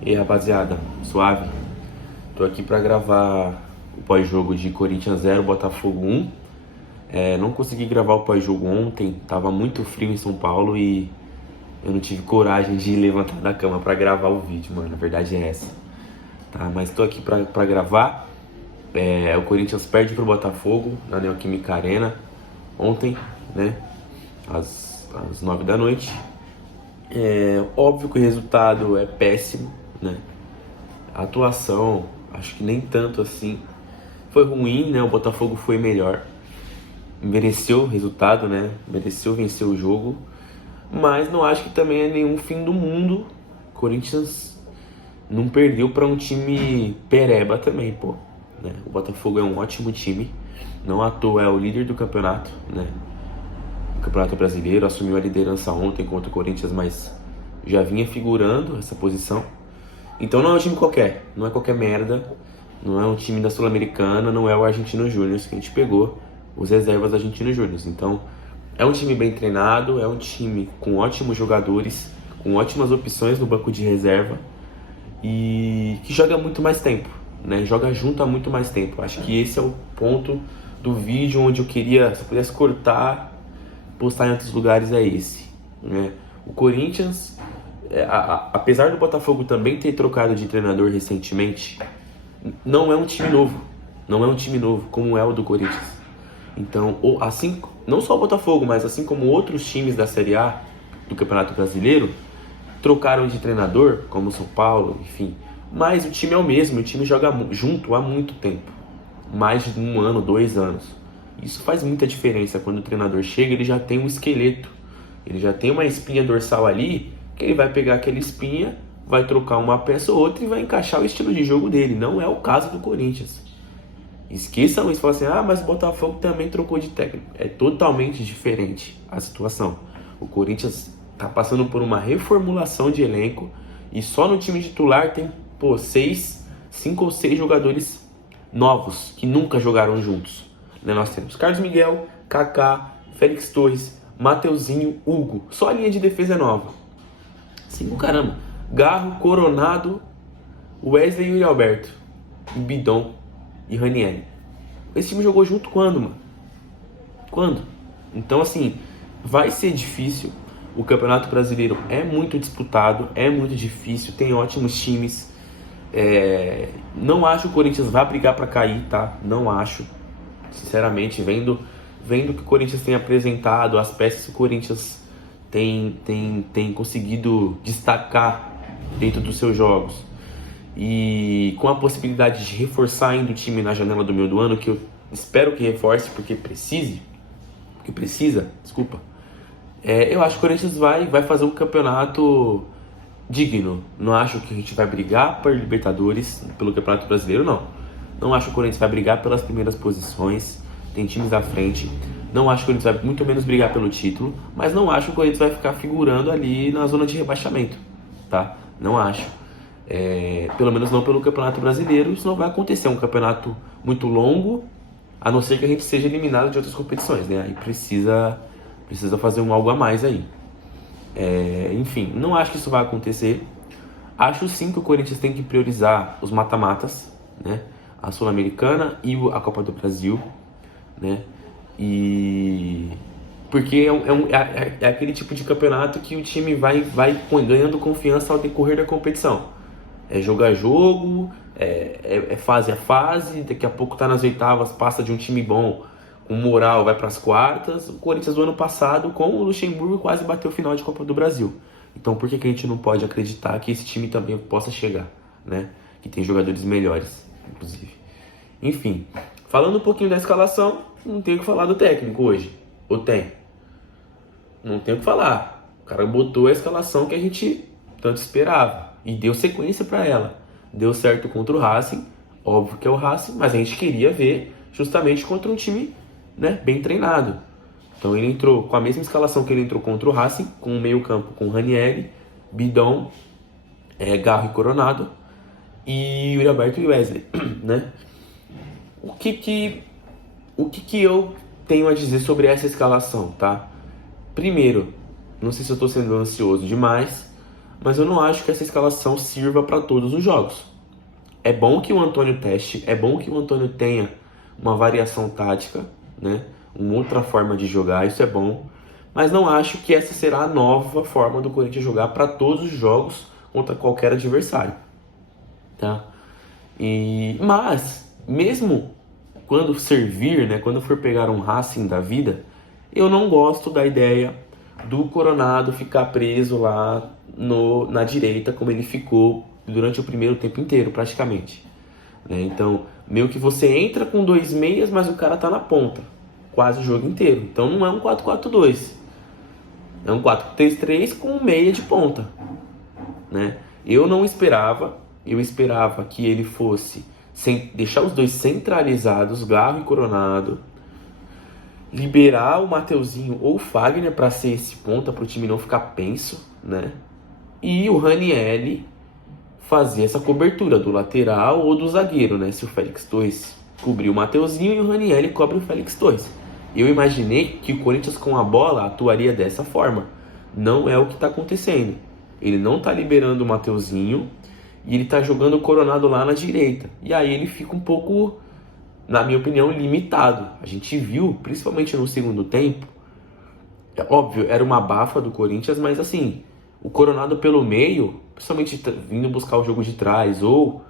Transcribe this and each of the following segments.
E aí, rapaziada, suave? Tô aqui pra gravar o pós-jogo de Corinthians 0, Botafogo 1. Não consegui gravar o pós-jogo ontem, tava muito frio em São Paulo e eu não tive coragem de levantar da cama pra gravar o vídeo, mano. A verdade é essa. Tá, mas tô aqui pra gravar. O Corinthians perde pro Botafogo na Neoquímica Arena ontem, né? Às 9 da noite. Óbvio que o resultado é péssimo, né? A atuação, acho que nem tanto assim. Foi ruim, né? O Botafogo foi melhor. Mereceu o resultado, né? Mereceu vencer o jogo. Mas não acho que também é nenhum fim do mundo. O Corinthians não perdeu para um time pereba também, pô. Né? O Botafogo é um ótimo time. Não à toa é o líder do campeonato, né? O Campeonato Brasileiro. Assumiu a liderança ontem contra o Corinthians, mas já vinha figurando essa posição. Então não é um time qualquer, não é qualquer merda, não é um time da Sul-Americana, não é o Argentino Júnior que a gente pegou, os reservas do Argentino Júnior. Então é um time bem treinado, é um time com ótimos jogadores, com ótimas opções no banco de reserva e que joga muito mais tempo, né? Joga junto há muito mais tempo. Acho que esse é o ponto do vídeo onde eu queria, se eu pudesse cortar, postar em outros lugares, é esse, né? O Corinthians, apesar do Botafogo também ter trocado de treinador recentemente, não é um time novo. Não é um time novo, como é o do Corinthians. Então, assim, não só o Botafogo, mas assim como outros times da Série A do Campeonato Brasileiro, trocaram de treinador, como o São Paulo, enfim. Mas o time é o mesmo, o time joga junto há muito tempo. Mais de 1 ano, 2 anos. Isso faz muita diferença. Quando o treinador chega, ele já tem um esqueleto. Ele já tem uma espinha dorsal ali, que ele vai pegar aquela espinha, vai trocar uma peça ou outra e vai encaixar o estilo de jogo dele. Não é o caso do Corinthians. Esqueçam isso, falam assim, mas o Botafogo também trocou de técnico. É totalmente diferente a situação. O Corinthians tá passando por uma reformulação de elenco e só no time titular tem, 5 ou 6 jogadores novos que nunca jogaram juntos. Né? Nós temos Carlos Miguel, Kaká, Félix Torres, Mateuzinho, Hugo. Só a linha de defesa é nova. 5, caramba. Garro, Coronado, Wesley e Yuri Alberto. E Bidon e Ranieri. Esse time jogou junto quando, mano? Quando? Então, assim, vai ser difícil. O Campeonato Brasileiro é muito disputado, é muito difícil, tem ótimos times. Não acho que o Corinthians vá brigar pra cair, tá? Não acho. Sinceramente, vendo o que o Corinthians tem apresentado, as peças que o Corinthians tem conseguido destacar dentro dos seus jogos, e com a possibilidade de reforçar ainda o time na janela do meio do ano, que eu espero que reforce porque precisa, desculpa. Eu acho que o Corinthians vai fazer um campeonato digno. Não acho que a gente vai brigar por Libertadores, pelo Campeonato Brasileiro, não. Não acho que o Corinthians vai brigar pelas primeiras posições, tem times à frente. Não acho que o Corinthians vai muito menos brigar pelo título, mas não acho que o Corinthians vai ficar figurando ali na zona de rebaixamento, tá? Não acho. Pelo menos não pelo Campeonato Brasileiro. Isso não vai acontecer, é um campeonato muito longo, a não ser que a gente seja eliminado de outras competições, né? Aí precisa fazer algo a mais aí. Enfim, não acho que isso vai acontecer. Acho sim que o Corinthians tem que priorizar os mata-matas, né? A Sul-Americana e a Copa do Brasil, né? Porque é aquele tipo de campeonato que o time vai ganhando confiança ao decorrer da competição. É jogo a jogo, é fase a fase, daqui a pouco tá nas oitavas, passa de um time bom, com moral, vai para as quartas. O Corinthians do ano passado, com o Luxemburgo, quase bateu o final de Copa do Brasil. Então por que a gente não pode acreditar que esse time também possa chegar, né? Que tem jogadores melhores, inclusive. Enfim, falando um pouquinho da escalação, não tenho o que falar do técnico hoje. Ou tem? Não tenho o que falar. O cara botou a escalação que a gente tanto esperava e deu sequência para ela. Deu certo contra o Racing, óbvio que é o Racing, mas a gente queria ver justamente contra um time, né, bem treinado. Então ele entrou com a mesma escalação que ele entrou contra o Racing, com o meio campo com Ranieri, Bidon, Garro e Coronado, e Yuri Alberto e Wesley, né? O que eu tenho a dizer sobre essa escalação, tá? Primeiro, não sei se eu tô sendo ansioso demais, mas eu não acho que essa escalação sirva para todos os jogos. É bom que o Antônio teste, é bom que o Antônio tenha uma variação tática, né? Uma outra forma de jogar, isso é bom. Mas não acho que essa será a nova forma do Corinthians jogar para todos os jogos contra qualquer adversário, tá? Mas, mesmo quando servir, né, quando for pegar um Racing da vida, eu não gosto da ideia do Coronado ficar preso lá na direita, como ele ficou durante o primeiro tempo inteiro, praticamente, né? Então, meio que você entra com 2 meias, mas o cara tá na ponta, quase o jogo inteiro. Então não é um 4-4-2, é um 4-3-3 com um meia de ponta, né? Eu esperava que ele fosse deixar os dois centralizados, Garro e Coronado, liberar o Mateuzinho ou o Fagner para ser esse ponta, para o time não ficar penso, né? E o Ranieri fazer essa cobertura do lateral ou do zagueiro, né? Se o Félix Torres cobrir o Mateuzinho e o Ranieri cobre o Félix Torres. Eu imaginei que o Corinthians com a bola atuaria dessa forma. Não é o que está acontecendo. Ele não está liberando o Mateuzinho e ele está jogando o Coronado lá na direita. E aí ele fica um pouco, na minha opinião, limitado. A gente viu, principalmente no segundo tempo, é óbvio, era uma bafa do Corinthians, mas assim, o Coronado pelo meio, principalmente vindo buscar o jogo de trás ou,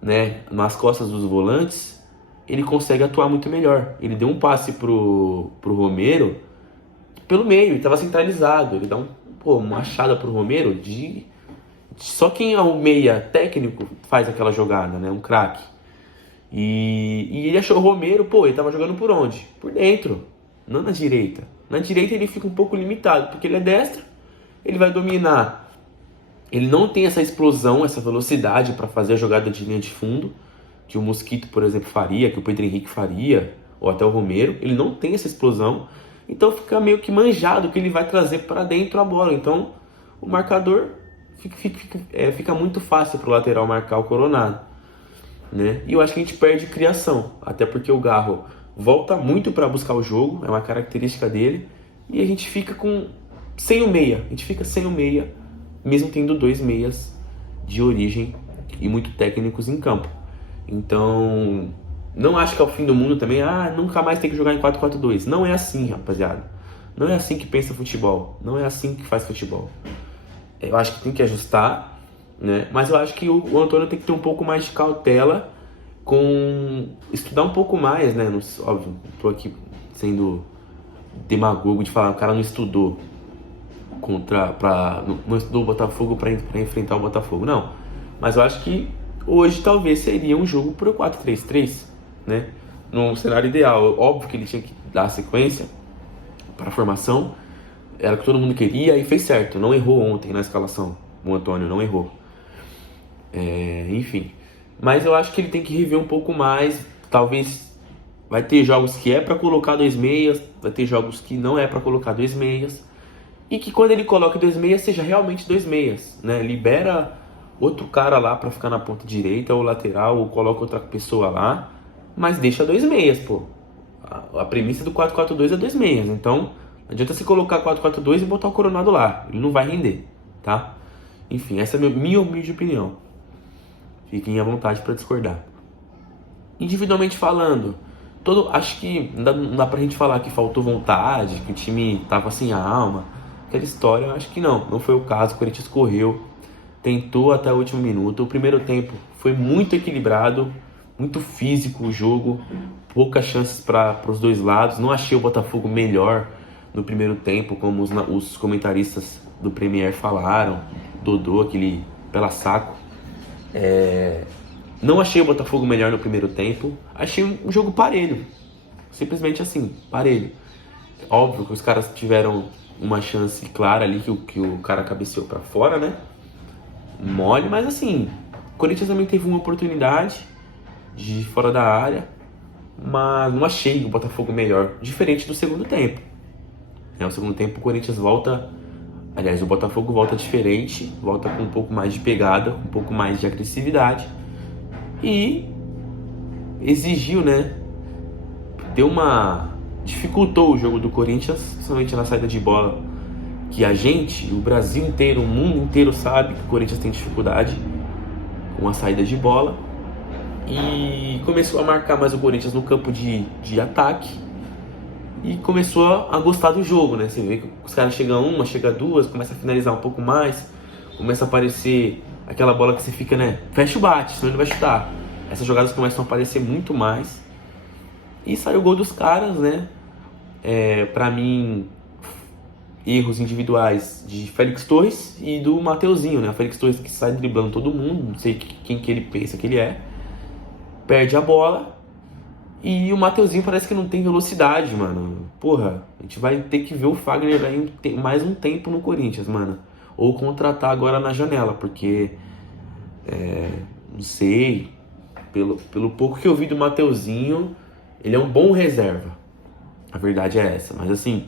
né, nas costas dos volantes, ele consegue atuar muito melhor. Ele deu um passe pro Romero pelo meio, ele estava centralizado. Ele dá uma achada pro Romero só quem é o meia técnico faz aquela jogada, né? Um craque. E ele achou o Romero, ele tava jogando por onde? Por dentro, não na direita. Na direita ele fica um pouco limitado, porque ele é destro, ele vai dominar. Ele não tem essa explosão, essa velocidade para fazer a jogada de linha de fundo, que o Mosquito, por exemplo, faria, que o Pedro Henrique faria, ou até o Romero. Ele não tem essa explosão, então fica meio que manjado que ele vai trazer para dentro a bola. Então o marcador fica muito fácil para o lateral marcar o Coronado, né? E eu acho que a gente perde criação, até porque o Garro volta muito para buscar o jogo, é uma característica dele, e a gente fica sem o meia, mesmo tendo 2 meias de origem e muito técnicos em campo. Então, não acho que é o fim do mundo também, nunca mais tem que jogar em 4-4-2. Não é assim, rapaziada. Não é assim que pensa futebol, não é assim que faz futebol. Eu acho que tem que ajustar, né? Mas eu acho que o Antônio tem que ter um pouco mais de cautela, estudar um pouco mais, né? Óbvio, tô aqui sendo demagogo de falar, o cara não estudou não estudou o Botafogo para enfrentar o Botafogo, não. Mas eu acho que hoje talvez seria um jogo pro 4-3-3, né? No cenário ideal, óbvio que ele tinha que dar sequência para a formação, era o que todo mundo queria e fez certo, não errou ontem na escalação, o Antônio não errou. Enfim, mas eu acho que ele tem que rever um pouco mais. Talvez vai ter jogos que é para colocar 2 meias, vai ter jogos que não é para colocar 2 meias, e que quando ele coloca 2 meias seja realmente 2 meias, né? Libera outro cara lá para ficar na ponta direita ou lateral, ou coloca outra pessoa lá, mas deixa 2 meias, pô. A premissa do 4-4-2 é 2 meias, então não adianta você colocar 4-4-2 e botar o Coronado lá, ele não vai render, tá? Enfim, essa é a minha humilde opinião. Fiquem à vontade para discordar. Individualmente falando, acho que não dá pra gente falar que faltou vontade, que o time tava sem a alma, aquela história. Eu acho que não foi o caso. O Corinthians correu, tentou até o último minuto. O primeiro tempo foi muito equilibrado, muito físico o jogo, poucas chances para os dois lados. Não achei o Botafogo melhor no primeiro tempo, como os comentaristas do Premier falaram, Dodô, aquele pela saco. Não achei o Botafogo melhor no primeiro tempo. Achei um jogo parelho, simplesmente assim, parelho. Óbvio que os caras tiveram uma chance clara ali, que o cara cabeceou pra fora, né? Mole, mas assim, o Corinthians também teve uma oportunidade de fora da área, mas não achei o Botafogo melhor, diferente do segundo tempo. No segundo tempo o Corinthians volta, aliás, o Botafogo volta diferente, volta com um pouco mais de pegada, um pouco mais de agressividade, e exigiu, né? Dificultou o jogo do Corinthians, principalmente na saída de bola, que a gente, o Brasil inteiro, o mundo inteiro sabe que o Corinthians tem dificuldade com a saída de bola. E começou a marcar mais o Corinthians no campo de ataque. E começou a gostar do jogo, né? Você vê que os caras chegam uma, chega duas, começa a finalizar um pouco mais. Começa a aparecer aquela bola que você fica, né? Fecha o bate, senão ele vai chutar. Essas jogadas começam a aparecer muito mais. E saiu o gol dos caras, né? Pra mim, erros individuais de Félix Torres e do Mateuzinho, né? O Félix Torres que sai driblando todo mundo, não sei quem que ele pensa que ele é. Perde a bola. E o Mateuzinho parece que não tem velocidade, mano. Porra, a gente vai ter que ver o Fagner aí mais um tempo no Corinthians, mano. Ou contratar agora na janela, porque... não sei. Pelo pouco que eu vi do Mateuzinho, ele é um bom reserva. A verdade é essa. Mas assim,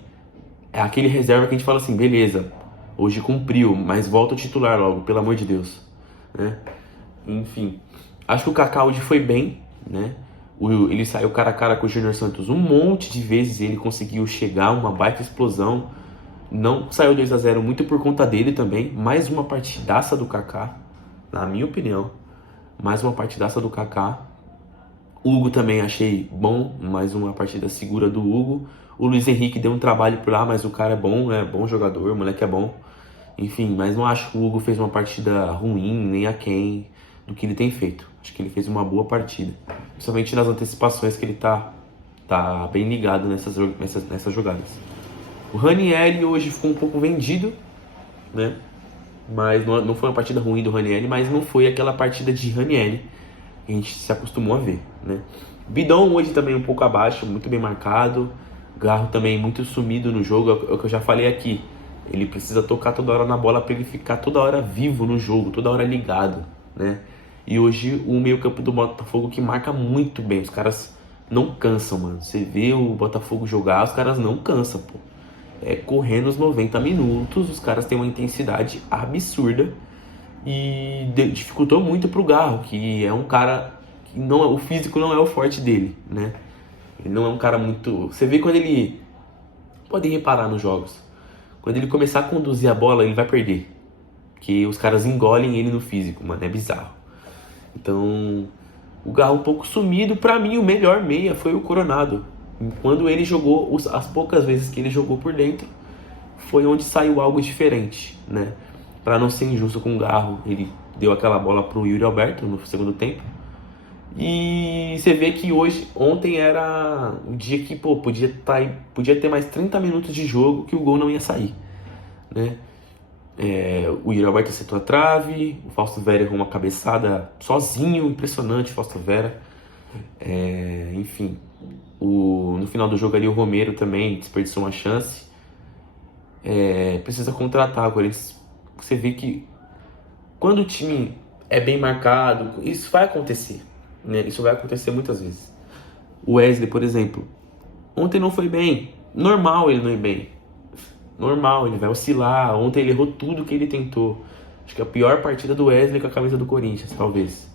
é aquele reserva que a gente fala assim, beleza, hoje cumpriu, mas volta ao titular logo, pelo amor de Deus. Né? Enfim, acho que o Kaká hoje foi bem, né? Ele saiu cara a cara com o Júnior Santos um monte de vezes, ele conseguiu chegar, uma baita explosão. Não saiu 2-0 muito por conta dele também. Mais uma partidaça do Kaká, na minha opinião. Mais uma partidaça do Kaká. O Hugo também achei bom, mais uma partida segura do Hugo. O Luiz Henrique deu um trabalho por lá, mas o cara é bom jogador, o moleque é bom. Enfim, mas não acho que o Hugo fez uma partida ruim, nem aquém do que ele tem feito. Acho que ele fez uma boa partida. Principalmente nas antecipações que ele tá bem ligado nessas jogadas. O Ranieri hoje ficou um pouco vendido, né? Mas não foi uma partida ruim do Ranieri, mas não foi aquela partida de Ranieri que a gente se acostumou a ver, né? Bidon hoje também um pouco abaixo, muito bem marcado. Garro também muito sumido no jogo, é o que eu já falei aqui. Ele precisa tocar toda hora na bola para ele ficar toda hora vivo no jogo, toda hora ligado, né? E hoje o meio-campo do Botafogo que marca muito bem. Os caras não cansam, mano. Você vê o Botafogo jogar, os caras não cansam, pô. Correndo os 90 minutos, os caras têm uma intensidade absurda. E dificultou muito pro Garro, que é um cara que o físico não é o forte dele, né? Ele não é um cara muito... Você vê quando ele... Podem reparar nos jogos. Quando ele começar a conduzir a bola, ele vai perder. Porque os caras engolem ele no físico, mano. É bizarro. Então, o Garro um pouco sumido. Pra mim, o melhor meia foi o Coronado. Quando ele jogou, as poucas vezes que ele jogou por dentro, foi onde saiu algo diferente, né? Pra não ser injusto com o Garro, ele deu aquela bola pro Yuri Alberto no segundo tempo. E você vê que ontem era um dia que, pô, podia ter mais 30 minutos de jogo que o gol não ia sair, né? O Yuri Alberto acertou a trave, o Fausto Vera errou uma cabeçada sozinho, impressionante, Fausto Vera. Enfim, no final do jogo ali o Romero também desperdiçou uma chance. Precisa contratar agora. Você vê que quando o time é bem marcado, isso vai acontecer, né? Isso vai acontecer muitas vezes. O Wesley, por exemplo, ontem não foi bem. Normal ele não ir bem. Normal, ele vai oscilar. Ontem ele errou tudo que ele tentou. Acho que a pior partida do Wesley com a camisa do Corinthians, talvez.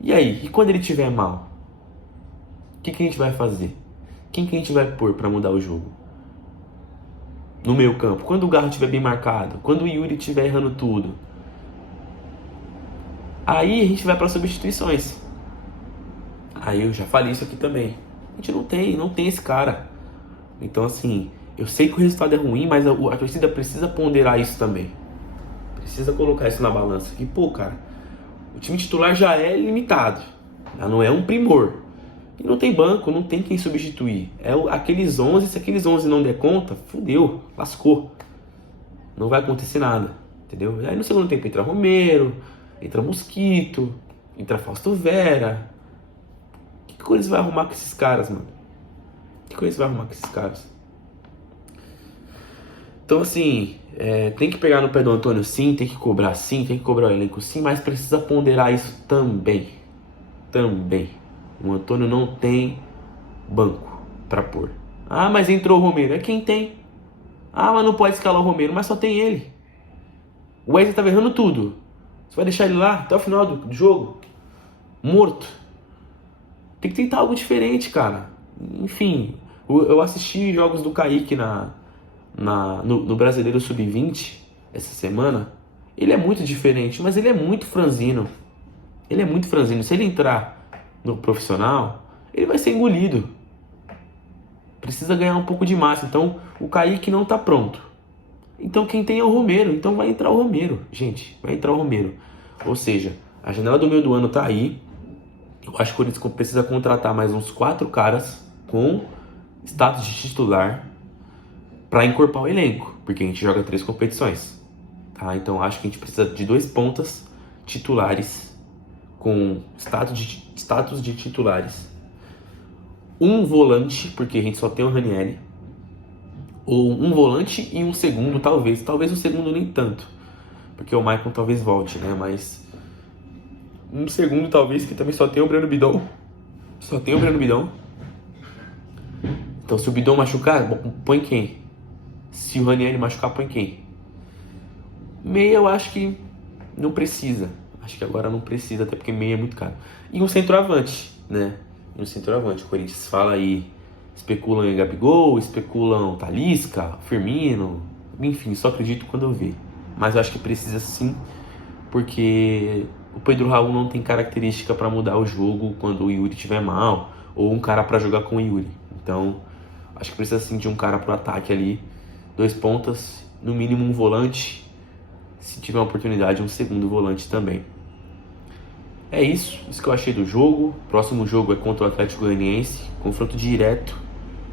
E aí? E quando ele estiver mal? O que a gente vai fazer? Quem que a gente vai pôr pra mudar o jogo? No meio campo. Quando o Garro estiver bem marcado. Quando o Yuri estiver errando tudo. Aí a gente vai para substituições. Aí eu já falei isso aqui também. A gente não tem esse cara. Então assim, eu sei que o resultado é ruim, mas a torcida precisa ponderar isso também. Precisa colocar isso na balança. E pô, cara, o time titular já é limitado. Já não é um primor. E não tem banco, não tem quem substituir. Aqueles 11, se aqueles 11 não der conta, fudeu, lascou. Não vai acontecer nada, entendeu? Aí no segundo tempo entra Romero, entra Mosquito, entra Fausto Vera. O que o Corinthians vai arrumar com esses caras, mano? O que o Corinthians vai arrumar com esses caras? Então, assim, tem que pegar no pé do Antônio, sim, tem que cobrar, sim, tem que cobrar o elenco, sim, mas precisa ponderar isso também. Também. O Antônio não tem banco pra pôr. Ah, mas entrou o Romero. É quem tem. Ah, mas não pode escalar o Romero, mas só tem ele. O Wesley tá errando tudo. Você vai deixar ele lá até o final do jogo? Morto. Tem que tentar algo diferente, cara. Enfim, eu assisti jogos do Kaique no Brasileiro Sub-20, essa semana, ele é muito diferente, mas ele é muito franzino. Ele é muito franzino. Se ele entrar no profissional, ele vai ser engolido. Precisa ganhar um pouco de massa. Então, o Kaique não tá pronto. Então, quem tem é o Romero. Então, vai entrar o Romero. Gente, vai entrar o Romero. Ou seja, a janela do meio do ano tá aí. Eu acho que o Corinthians precisa contratar mais uns 4 caras com status de titular para encorpar o elenco, porque a gente joga 3 competições, tá? Então acho que a gente precisa de 2 pontas titulares com status de titulares, um volante, porque a gente só tem o Ranieri, ou um volante e um segundo, talvez o segundo nem tanto, porque o Maicon talvez volte, né? Mas um segundo talvez, que também só tem o Breno Bidon. Então, se o Bidon machucar, põe quem? Se o Ranieri machucar, põe quem? Meia eu acho que não precisa. Acho que agora não precisa, até porque meia é muito caro. E um centroavante, né? O Corinthians fala aí, especulam em Gabigol, especulam Talisca, Firmino, enfim, só acredito quando eu ver. Mas eu acho que precisa sim, porque o Pedro Raul não tem característica para mudar o jogo quando o Yuri estiver mal, ou um cara para jogar com o Yuri. Então, acho que precisa sim de um cara pro ataque ali, 2 pontas, no mínimo um volante, se tiver uma oportunidade, um segundo volante também. É isso que eu achei do jogo. Próximo jogo é contra o Atlético Goianiense, confronto direto,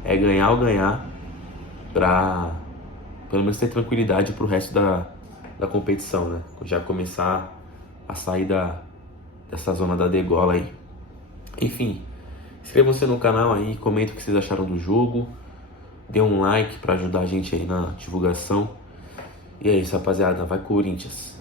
é ganhar ou ganhar, pra pelo menos ter tranquilidade pro resto da competição, né? Já começar a sair dessa zona da degola aí. Enfim, inscrevam-se no canal aí, comentem o que vocês acharam do jogo, dê um like para ajudar a gente aí na divulgação. E é isso, rapaziada, vai Corinthians!